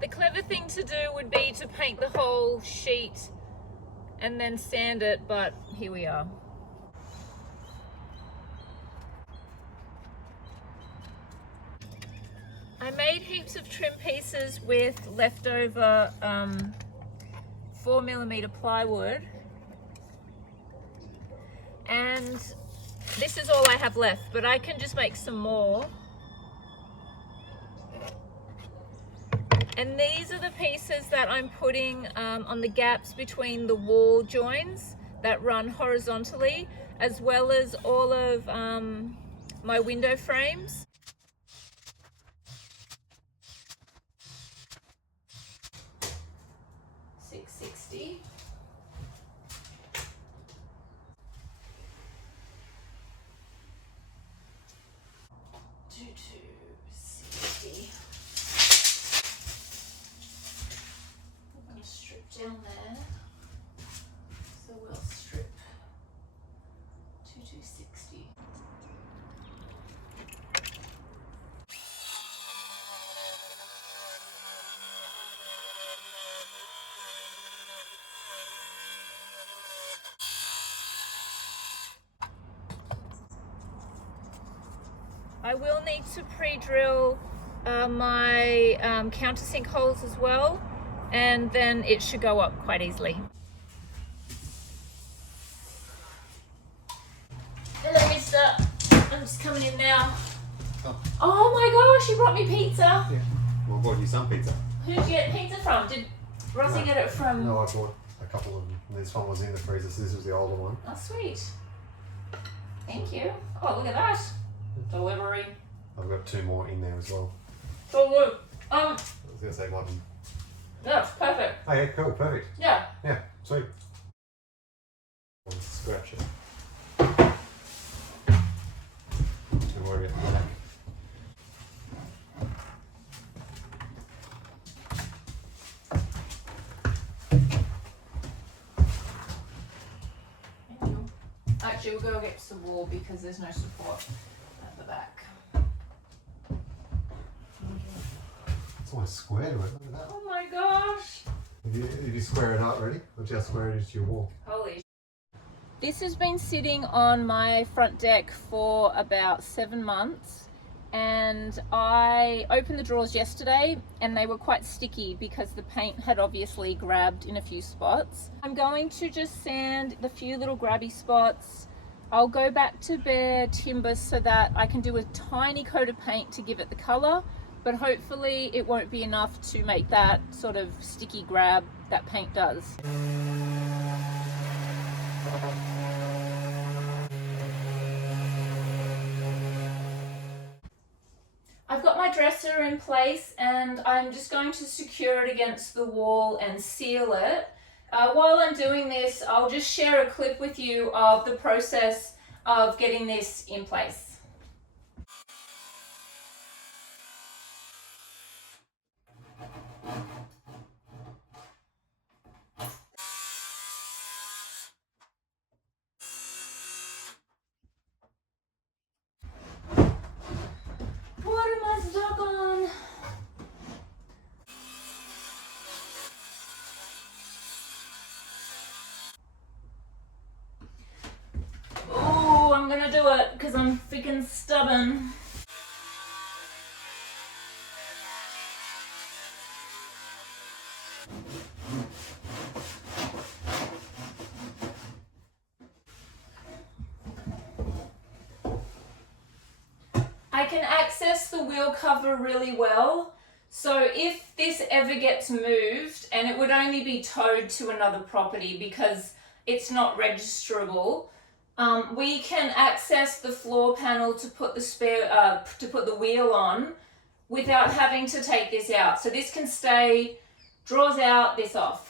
The clever thing to do would be to paint the whole sheet and then sand it, but here we are. I made heaps of trim pieces with leftover 4mm plywood, and this is all I have left, but I can just make some more. And these are the pieces that I'm putting on the gaps between the wall joins that run horizontally, as well as all of my window frames. $6.60. $2.60. I'm going to strip down there, so we'll strip $2.60. I will need to pre-drill my countersink holes as well, and then it should go up quite easily. Hello, mister. I'm just coming in now. Oh my gosh, you brought me pizza. Yeah. Well, I bought you some pizza. Who did you get pizza from? Did Rossi get it from? No, I bought a couple of them. This one was in the freezer, so this was the older one. Oh, sweet. Thank you. Oh, look at that. Delivery. I've got 2 more in there as well. Oh, look. I was going to say one. That's perfect. Oh yeah, cool, perfect. Yeah. Yeah, sweet. Let's scratch it. Don't worry about the back. Thank you. Actually, we'll go against the wall because there's no support at the back. It's almost square to it, look at that. Oh my gosh. If you square it up, ready? Watch how square it is to your wall. Holy. This has been sitting on my front deck for about 7 months, and I opened the drawers yesterday and they were quite sticky because the paint had obviously grabbed in a few spots. I'm going to just sand the few little grabby spots. I'll go back to bare timber so that I can do a tiny coat of paint to give it the color, but hopefully it won't be enough to make that sort of sticky grab that paint does. I've got my dresser in place and I'm just going to secure it against the wall and seal it. While I'm doing this, I'll just share a clip with you of the process of getting this in place. What am I stuck on? Oh, I'm gonna do it because I'm freaking stubborn. I can access the wheel cover really well, so if this ever gets moved, and it would only be towed to another property because it's not registerable, we can access the floor panel to put the wheel on without having to take this out. So this can stay, draws out, this off.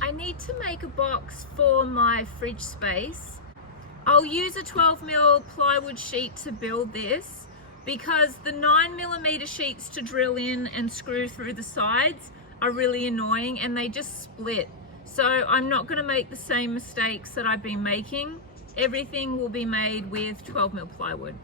I need to make a box for my fridge space. I'll use a 12mm plywood sheet to build this because the 9mm sheets to drill in and screw through the sides are really annoying and they just split. So I'm not going to make the same mistakes that I've been making. Everything will be made with 12mm plywood.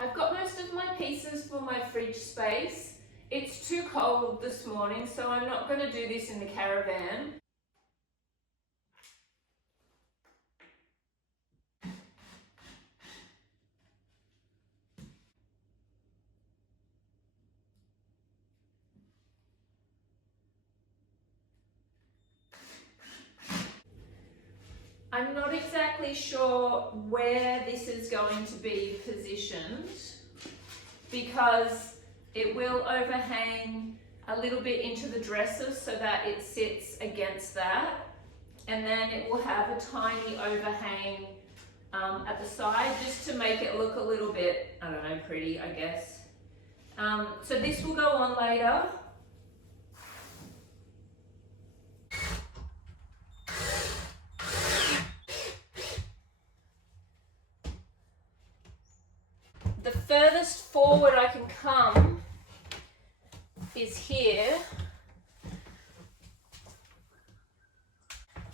I've got most of my pieces for my fridge space. It's too cold this morning, so I'm not going to do this in the caravan. I'm not exactly sure where this is going to be positioned because it will overhang a little bit into the dresser so that it sits against that, and then it will have a tiny overhang at the side just to make it look a little bit, I don't know, pretty, I guess. So this will go on later. The furthest forward I can come is here.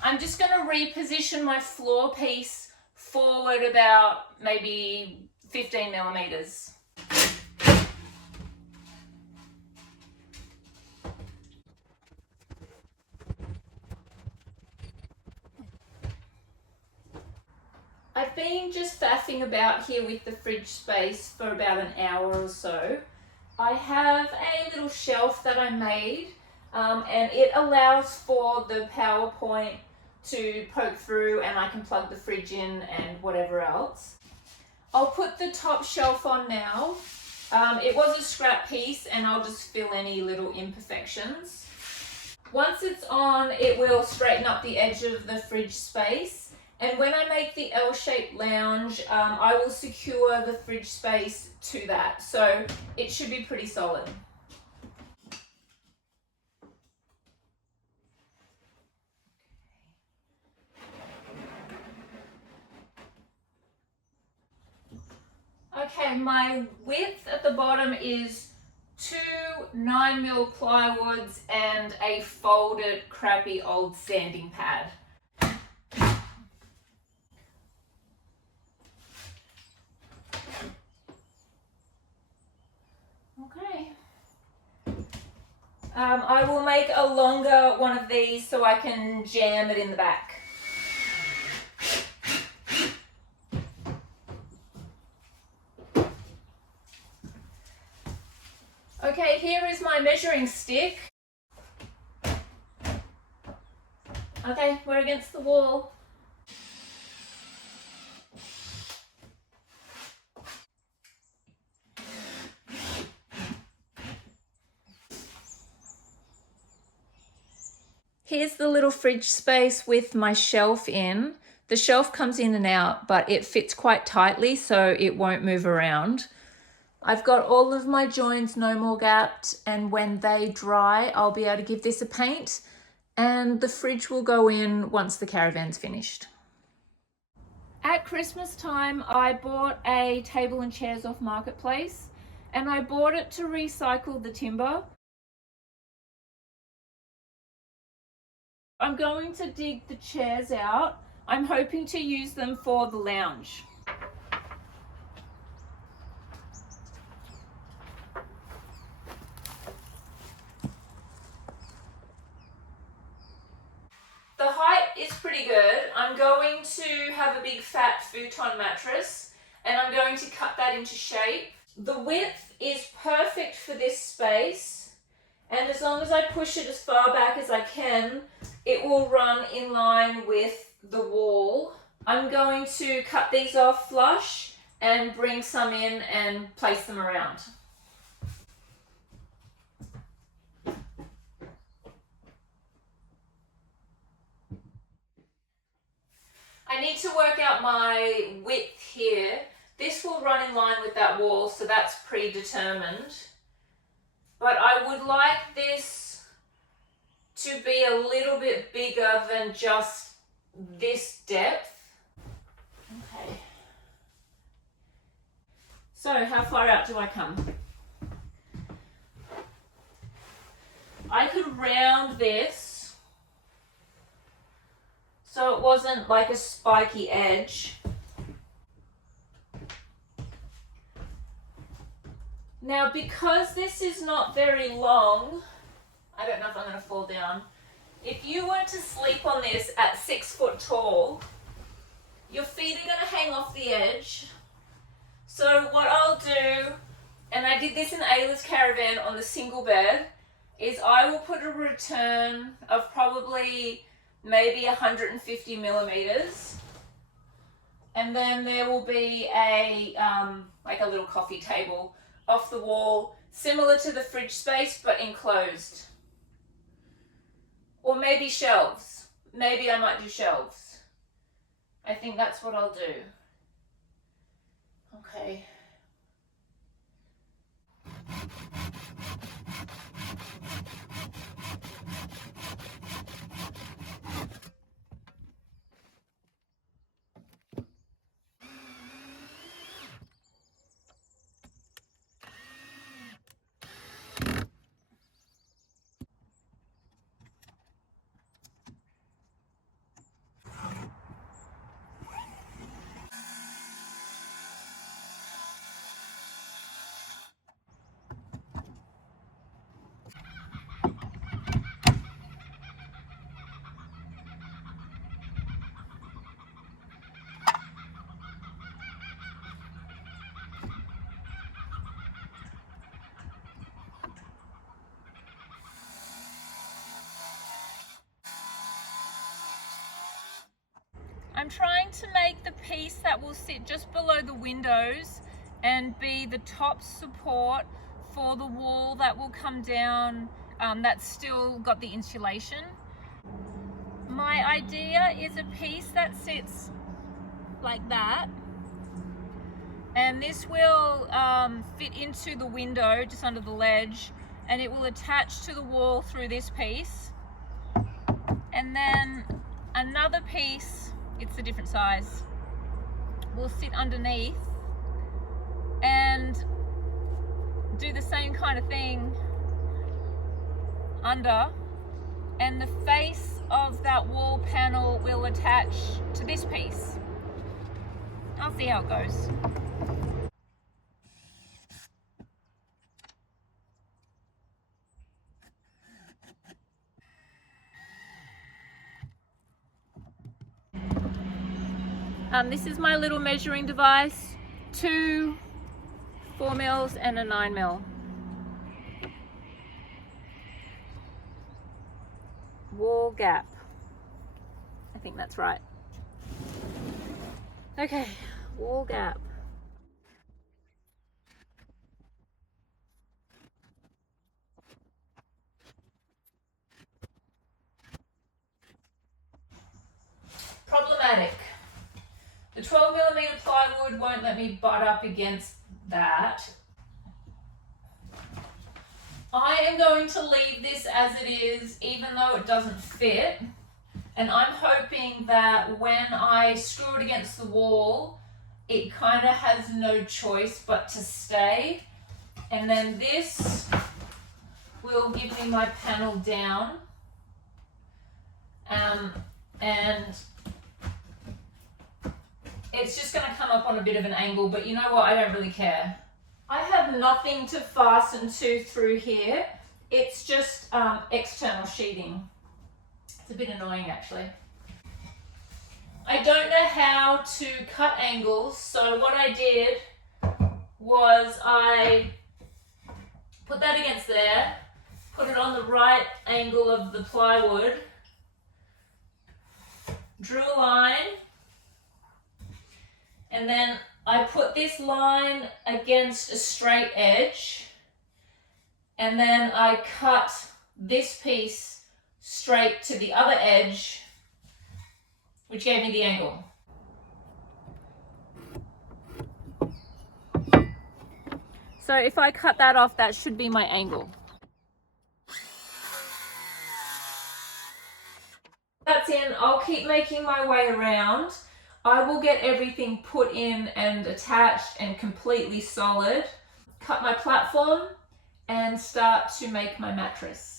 I'm just going to reposition my floor piece forward about maybe 15mm. I've been just faffing about here with the fridge space for about an hour or so. I have a little shelf that I made and it allows for the power point to poke through and I can plug the fridge in and whatever else. I'll put the top shelf on now. It was a scrap piece and I'll just fill any little imperfections. Once it's on, it will straighten up the edge of the fridge space. And when I make the L-shaped lounge, I will secure the fridge space to that. So it should be pretty solid. Okay, my width at the bottom is 2 9mm plywoods and a folded crappy old sanding pad. Okay. I will make a longer one of these so I can jam it in the back. Okay, here is my measuring stick. Okay, we're against the wall. Here's the little fridge space with my shelf in. The shelf comes in and out, but it fits quite tightly so it won't move around. I've got all of my joins no more gapped, and when they dry, I'll be able to give this a paint and the fridge will go in once the caravan's finished. At Christmas time, I bought a table and chairs off Marketplace and I bought it to recycle the timber. I'm going to dig the chairs out. I'm hoping to use them for the lounge. The height is pretty good. I'm going to have a big fat futon mattress and I'm going to cut that into shape. The width is perfect for this space, and as long as I push it as far back as I can, it will run in line with the wall. I'm going to cut these off flush and bring some in and place them around. need to work out my width here. This will run in line with that wall, so that's predetermined. But I would like this to be a little bit bigger than just this depth. Okay. So how far out do I come? I could round this so it wasn't like a spiky edge. Now, because this is not very long, I don't know if I'm going to fall down. If you were to sleep on this at 6 foot tall, your feet are going to hang off the edge. So what I'll do, and I did this in Ayla's Caravan on the single bed, is I will put a return of probably maybe 150 millimeters. And then there will be a, like a little coffee table off the wall, similar to the fridge space, but enclosed. Or maybe shelves. Maybe I might do shelves. I think that's what I'll do. Okay. I'm trying to make the piece that will sit just below the windows and be the top support for the wall that will come down, that's still got the insulation. My idea is a piece that sits like that, and this will fit into the window just under the ledge, and it will attach to the wall through this piece. And then another piece, it's a different size, will sit underneath and do the same kind of thing under, and the face of that wall panel will attach to this piece. I'll see how it goes. This is my little measuring device, 2 4mm and a 9mm. Wall gap. I think that's right. Okay, wall gap. Problematic. The 12mm plywood won't let me butt up against that. I am going to leave this as it is, even though it doesn't fit. And I'm hoping that when I screw it against the wall, it kind of has no choice but to stay. And then this will give me my panel down. And it's just going to come up on a bit of an angle, but you know what? I don't really care. I have nothing to fasten to through here. It's just external sheeting. It's a bit annoying actually. I don't know how to cut angles, so what I did was I put that against there, put it on the right angle of the plywood, drew a line, and then I put this line against a straight edge, and then I cut this piece straight to the other edge, which gave me the angle. So if I cut that off, that should be my angle. That's in. I'll keep making my way around. I will get everything put in and attached and completely solid, cut my platform, and start to make my mattress.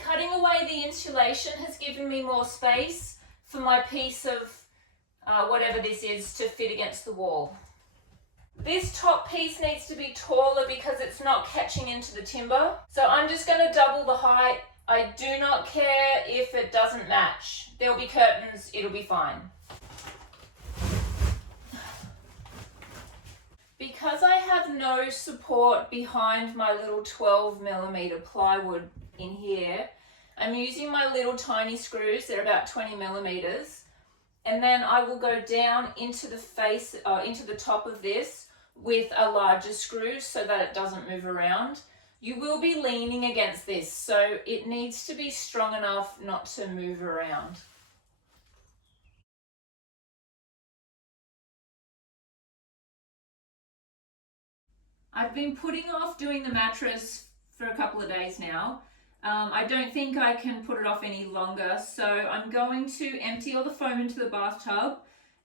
Cutting away the insulation has given me more space for my piece of whatever this is to fit against the wall. This top piece needs to be taller because it's not catching into the timber. So I'm just going to double the height. I do not care if it doesn't match. There'll be curtains, it'll be fine. Because I have no support behind my little 12mm plywood in here, I'm using my little tiny screws. They're about 20mm. And then I will go down into the face, into the top of this with a larger screw so that it doesn't move around. You will be leaning against this, so it needs to be strong enough not to move around. I've been putting off doing the mattress for a couple of days now. I don't think I can put it off any longer, so I'm going to empty all the foam into the bathtub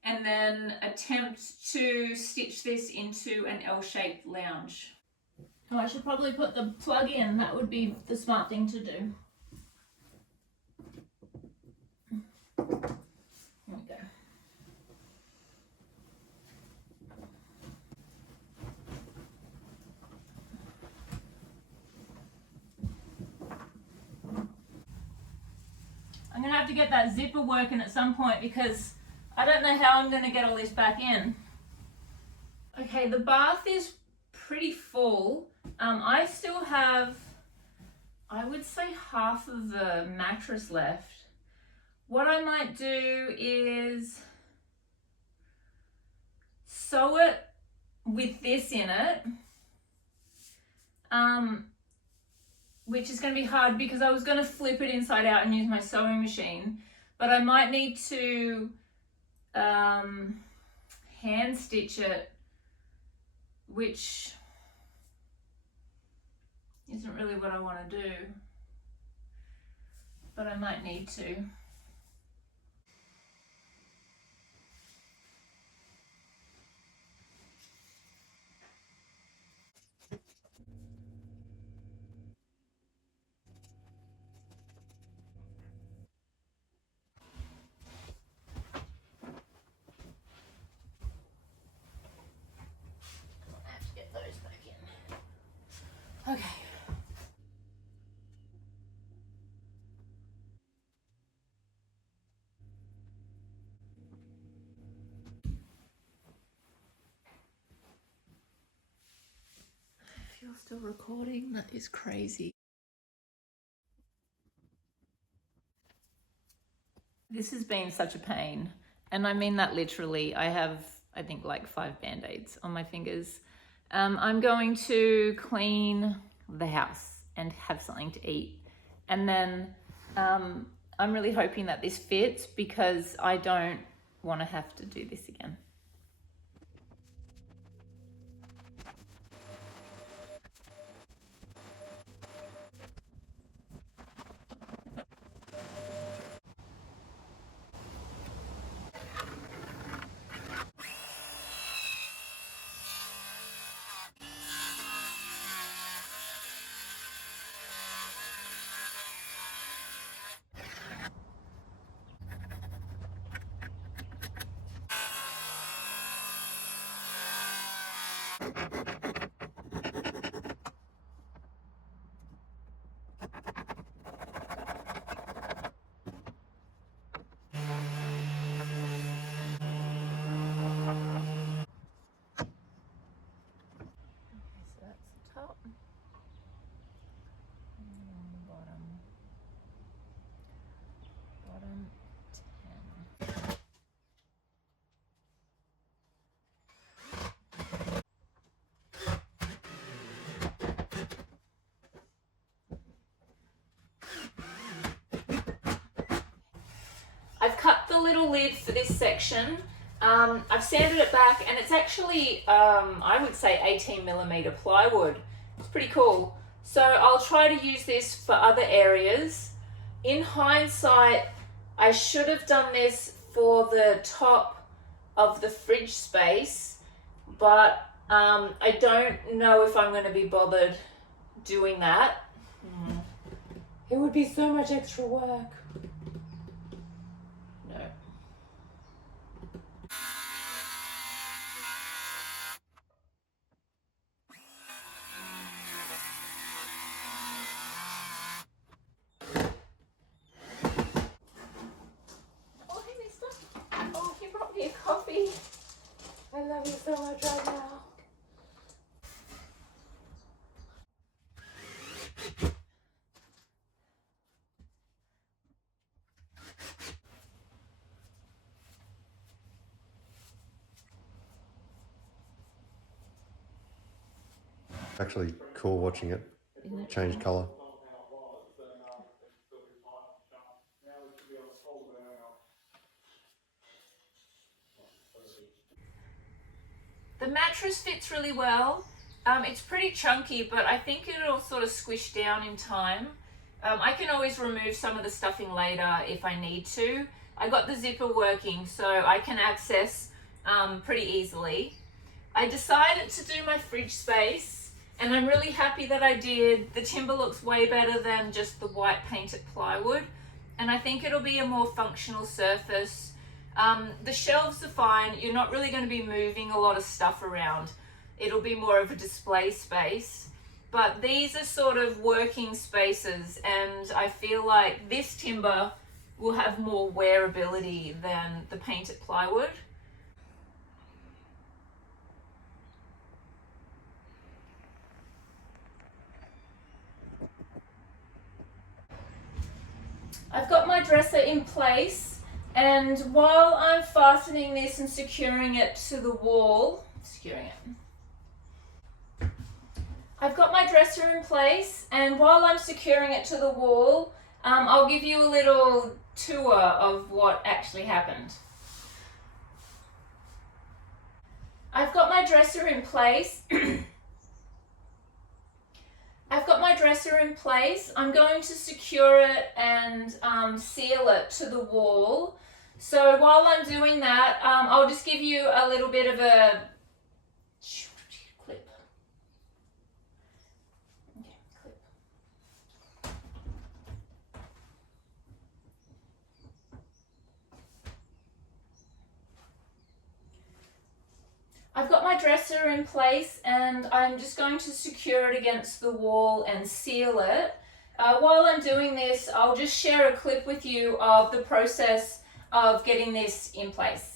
and then attempt to stitch this into an L-shaped lounge. Oh, I should probably put the plug in. That would be the smart thing to do. Here we go. I'm going to have to get that zipper working at some point because I don't know how I'm going to get all this back in. Okay, the bath is pretty full. I still have, I would say, half of the mattress left. What I might do is sew it with this in it, which is going to be hard because I was going to flip it inside out and use my sewing machine, but I might need to hand stitch it, which isn't really what I want to do, but I might need to. Okay. If you're still recording, that is crazy. This has been such a pain, and I mean that literally. I have, I think, like 5 band-aids on my fingers. I'm going to clean the house and have something to eat, and then I'm really hoping that this fits because I don't want to have to do this again. Top and on the bottom 10. the little lid for this section. I've sanded it back, and it's actually, I would say 18mm plywood. It's pretty cool. So I'll try to use this for other areas. In hindsight, I should have done this for the top of the fridge space, but I don't know if I'm going to be bothered doing that. It would be so much extra work. No. Oh, hey, mister. Oh, you brought me a coffee. I love you so much right now. Actually cool watching it change colour. The mattress fits really well. It's pretty chunky, but I think it'll sort of squish down in time. I can always remove some of the stuffing later if I need to. I got the zipper working, so I can access pretty easily. I decided to do my fridge space, and I'm really happy that I did. The timber looks way better than just the white painted plywood, and I think it'll be a more functional surface. The shelves are fine. You're not really going to be moving a lot of stuff around. It'll be more of a display space. But these are sort of working spaces, and I feel like this timber will have more wearability than the painted plywood. I've got my dresser in place, and while I'm fastening this and securing it to the wall, I've got my dresser in place, and while I'm securing it to the wall, I'll give you a little tour of what actually happened. I've got my dresser in place. I'm going to secure it and seal it to the wall. So while I'm doing that, I'll just give you a little bit of a clip. Okay, clip. I've got my dresser in place, and I'm just going to secure it against the wall and seal it. While I'm doing this, I'll just share a clip with you of the process of getting this in place.